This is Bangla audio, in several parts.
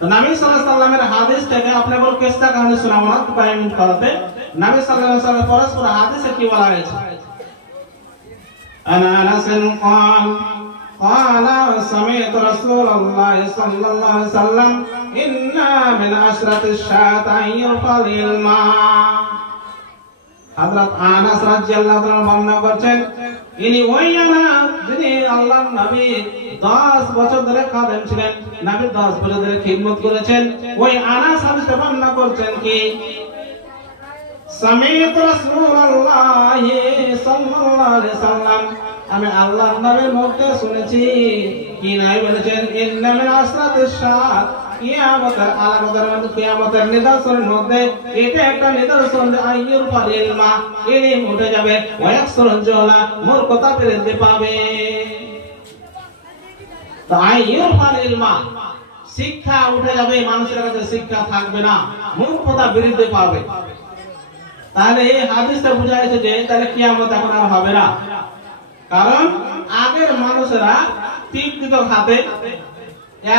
তো নবী সাল্লাল্লাহু আলাইহি সাল্লামের হাদিস থেকে আপনাকে বল কিসসা কাহিনী শোনাবো না তো 5 মিনিট পড়াতে। নবী সাল্লাল্লাহু আলাইহি সাল্লাম পরস্পর হাদিসে কি বলা হয়েছে? আনা আনাসিন قال سمعت رسول الله صلى الله عليه وسلم إن من عشرة الشاة أن يرفع الماء। হযরত আনাস রাদিয়াল্লাহু তাআলা বর্ণনা করছেন, ইনি ওই আনাস যিনি আল্লাহর নবী 10 বছর ধরে খাদেম ছিলেন, নবী 10 বছর ধরে খিদমত করেছেন। ওই আনাস হাদিসে বর্ণনা করছেন কি সামি'ত রাসূলুল্লাহ সাল্লাল্লাহু আলাইহি ওয়াসাল্লাম, আমি আল্লাহর নবীর মুখে শুনেছি কি নাই বলেছেন, ইন্না মিন আসরাতিশ শাআত, কিয়ামতের আলামতের মধ্যে, কিয়ামতের নিদর্শনের মধ্যে এটা একটা নিদর্শন যে আইয়ুর ফালিল মা, ইলম উঠে যাবে, ওয়ায়াকসুরুল জাহলা, মূর্খতা বৃদ্ধি পাবে। তো আইয়ুর ফালিল মা, শিক্ষা উঠে যাবে, মানুষের কাছে শিক্ষা থাকবে না, মূর্খতা বৃদ্ধি পাবে। তাহলে এই হাদিসটা বুঝাইছে যে তাহলে কিয়ামত এখন আর হবে না। কারণ আগের মানুষেরা টিপ দিত হাতে,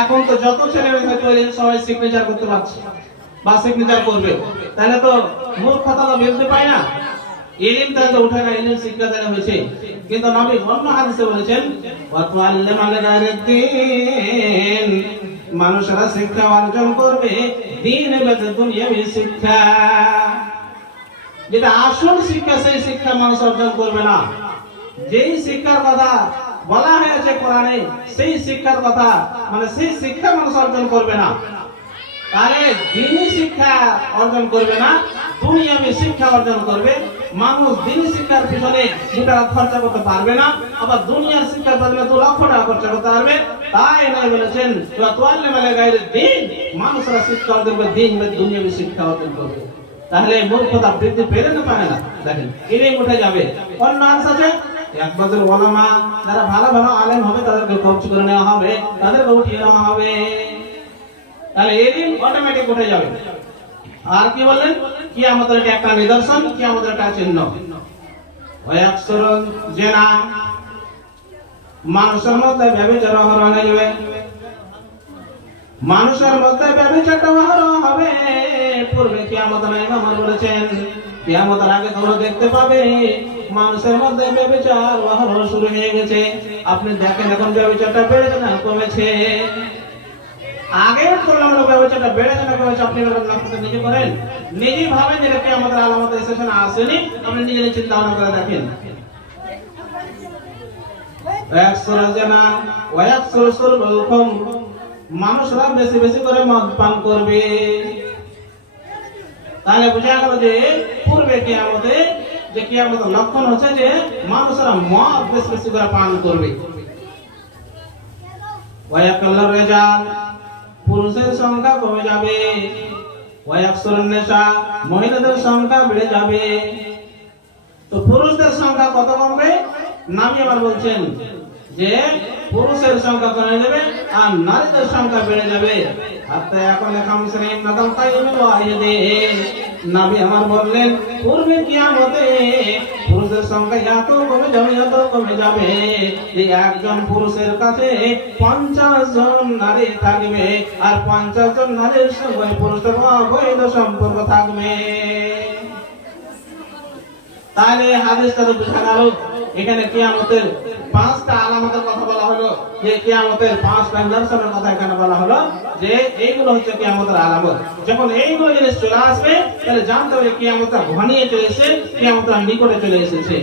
এখন তো যত ছেলে মেয়ে তৈরি সবাই সিগনেচার করতে পারছে বা সিগনেচার করবে, তাহলে তো মূর্খতা তো বৃদ্ধি পায় না, ইলম তো উঠে না, ইলম শিক্ষা দেওয়া হয়েছে। কিন্তু নবী অন্য হাদিসে বলেছেন ওয়াতুআল্লিমাল গায়রিদ্দিন, মানুষেরা শিক্ষা অর্জন করবে দ্বীন এবং দুনিয়াবি শিক্ষা, যেটা আসল শিক্ষা সেই শিক্ষা মানুষ অর্জন করবে না। যেই শিক্ষার কথা বলা হয়েছে কোরআনে সেই শিক্ষার কথা মানে সেই শিক্ষা মানুষ অর্জন করবে না। তাহলে দ্বীনি শিক্ষা অর্জন করবে না, দুনিয়াবি শিক্ষা অর্জন করবে। মানুষ দ্বীনি শিক্ষার পিছনে 2 টাকা খরচা করতে পারবে না, আবার দুনিয়ার শিক্ষার পিছনে 2 লক্ষ টাকা খরচা করতে পারবে। তাই নাই বলেছেন ওয়াতুআল্লিমাল গায়রিদ্দিন, মানুষরা শিক্ষা অর্জন করবে দ্বীন বা দুনিয়াবি শিক্ষা অর্জন করবে। তাহলে মূর্খতা বৃদ্ধি পেলে না পারে না, দেখেন ইলম উঠে যাবে। অন্য হাদিস আছে একবাদের ওলামা যারা ভালো ভালো আলেম হবে তাদেরকে কবজ করে নেওয়া হবে, তাদেরকে উঠিয়ে নেওয়া হবে, তাহলে ইলম অটোমেটিক উঠে যাবে। আর কি বললেন, কিয়ামতের একটা নিদর্শন, কিয়ামতের একটা চিহ্ন। ওয়ায়াকসুরুল জিনা, মানুষের মধ্যে ব্যভিচার হয়ে যাবে, মানুষের মধ্যে ব্যভিচারটা হবে। পূর্বে কিয়ামত নাই আমার বলেছেন, কিয়ামতের আগে তোমরা দেখতে পাবে মানুষের মধ্যে ব্যভিচার শুরু হয়ে গেছে। আপনি দেখেন এখন ব্যভিচারটা বেড়েছে না কমেছে? আগে করলাম ব্যবচারটা বেড়েছে না কমেছে? আপনি নিজে করেন, নিজেই ভাবেন যে কিয়ামতের আলামত এসেছে না আসেনি, আপনি নিজে চিন্তা ভাবনা করে দেখেন। মানুষরা বেশি বেশি করে মদ পান করবে। তাহলে বোঝা গেল যে পূর্বে কিয়ামতে যে কিয়ামতের লক্ষণ হচ্ছে যে মানুষরা মদ বেশি বেশি করে পান করবে। ওয়ায়াকাল্লার রিজাল, পুরুষের সংখ্যা কমে যাবে। ওয়ায়াকসুরুন নিসা, মহিলাদের সংখ্যা বেড়ে যাবে। তো পুরুষদের সংখ্যা কত কমবে? নবী আবার বলছেন যে পুরুষের সংখ্যা কমে যাবে আর নারীদের সংখ্যা বেড়ে যাবে। হাত্তা এখন খামসিন নাদাম কাইমুল ওয়াহিদিন, নবী আমার বললেন পূর্বে কিয়ামতে পুরুষের সংখ্যা এত কমে যাবে, এত কমে যাবে যে একজন পুরুষের কাছে 50 জন নারী থাকবে, আর 50 জন নারীর সঙ্গে পুরুষের অবৈধ সম্পর্ক থাকবে। তাহলে হাদিসটা তো বোঝা গেল এখানে কিয়ামতের 5টা আলামতের কথা বলা হলো, যে কিয়ামতের 5টা নিদর্শনের কথা এখানে বলা হলো, যে এইগুলো হচ্ছে কিয়ামতের আলামত। যখন এইগুলো জিনিস চলে আসবে তাহলে জানতে হবে কিয়ামতটা ঘনিয়ে চলে এসেছে, কিয়ামতটা নিকটে চলে এসেছে।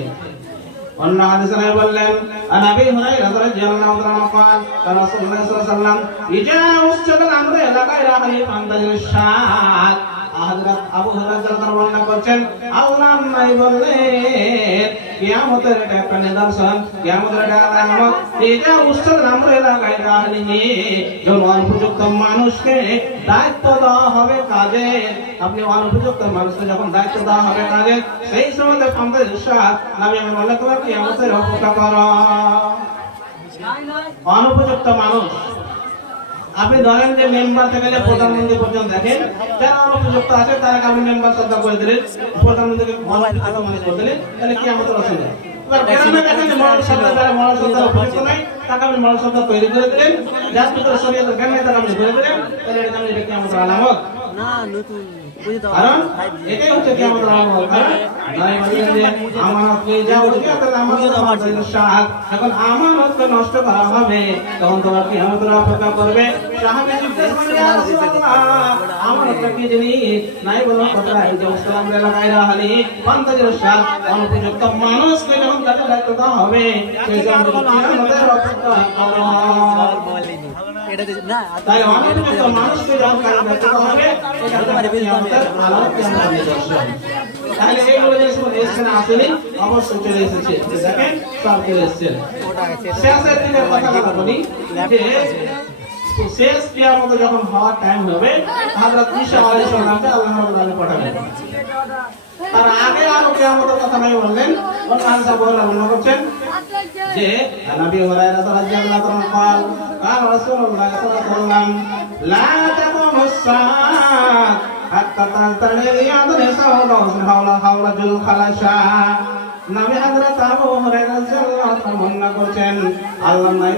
অন্য হাদিসে নবী বললেন, নবী হুরায়রা রাদিয়াল্লাহু তাআলা قال রাসূলুল্লাহ সাল্লাল্লাহু আলাইহি ওয়াসাল্লাম ইজা উসতাল আমরু লাগাই রাহি ফান্দাজিল শাত। হযরত আবু হুরায়রা রাদিয়াল্লাহু তাআলা বর্ণনা করছেন, আল্লাহ নবী বললেন কিয়ামতের একটা নিদর্শন, কিয়ামতের একটা আলামত, ইজা উসতাল আমরু লাগাই রাহি, যখন অনুপযুক্ত মানুষকে দায়িত্ব দেওয়া হবে কাজে, আপনি অনুপযুক্ত মানুষকে যখন দায়িত্ব দেওয়া হবে কাজে, সেই সময় ফান্দাজিল শাত নবী বললেন তোমরা কিয়ামতের অপেক্ষা করো। অনুপযুক্ত মানুষ, আপনি ধরেন যে মেম্বার থেকে প্রধানমন্ত্রী পর্যন্ত দেখেন, যারা অনুপযুক্ত আছে তারা আপনি মেম্বার শ্রদ্ধা করে দিলেন, প্রধানমন্ত্রীকে মানুষ করে দিলেন, তাহলে কিয়ামতের অসুবিধা এবার গ্রামে দেখেন যে মরণ শব্দ দ্বারা মরণ শব্দ উপযুক্ত নাই, তাকে আপনি মরণ শব্দ তৈরি করে দিলেন, যার ভিতরে শরীয়তের জ্ঞান নাই তাকে আপনি করে দিলেন, তাহলে এটা জানেন এটা কিয়ামতের আলামত। না নতুন কারণ এটাই হচ্ছে কিয়ামতের আলামত। কারণ নয় বললেন যে আমানত পেয়ে যাও, তাহলে আমানত আমাদের শাহ, এখন আমানতকে নষ্ট করা হবে, তখন তোমার কিয়ামতের অপেক্ষা করবে। সাহাবী জিজ্ঞেস করেন, ইয়া রাসূলুল্লাহ, আমানতটা কি জিনিস? নাই বলুন কথা, এই যে মুসলমান এলাকায় রাহালি পান্তাজের শাহ, অনুপযুক্ত মানুষকে যখন তাকে দায়িত্ব দেওয়া হবে, সেই জন্য কিয়ামতের অপেক্ষা করো। এটা না তাই অনুপযুক্ত মানুষকে যখন তাকে দায়িত্ব দেওয়া হবে, এটা কিয়ামতের আলামত, কিয়ামতের নিদর্শন। তাহলে এইগুলো যে সময় এসেছেন আসেনি, অবশ্যই চলে এসেছে। দেখেন সব চলে এসেছেন। শেষের দিনের কথা বলি যে শেষ কিয়ামত যখন হওয়ার টাইম হবে, হযরত ঈসা আলাইহিস সালামকে আল্লাহ রাব্বুল আলামিন পাঠাবেন। তার আগে আরো কিয়ামতের কথা নাই বললেন, ওনার সাহাবারা বর্ণনা করছেন যে নবী হুরায়রা রাদিয়াল্লাহু আনহু قال قال رسول الله صلى الله عليه وسلم لا تقوم الساعة حتى تنتهي رياض النساء حول جل خلشا। নবী হযরত আবু হুরায়রা রাদিয়াল্লাহু আনহু বর্ণনা করছেন, আল্লাহ নাই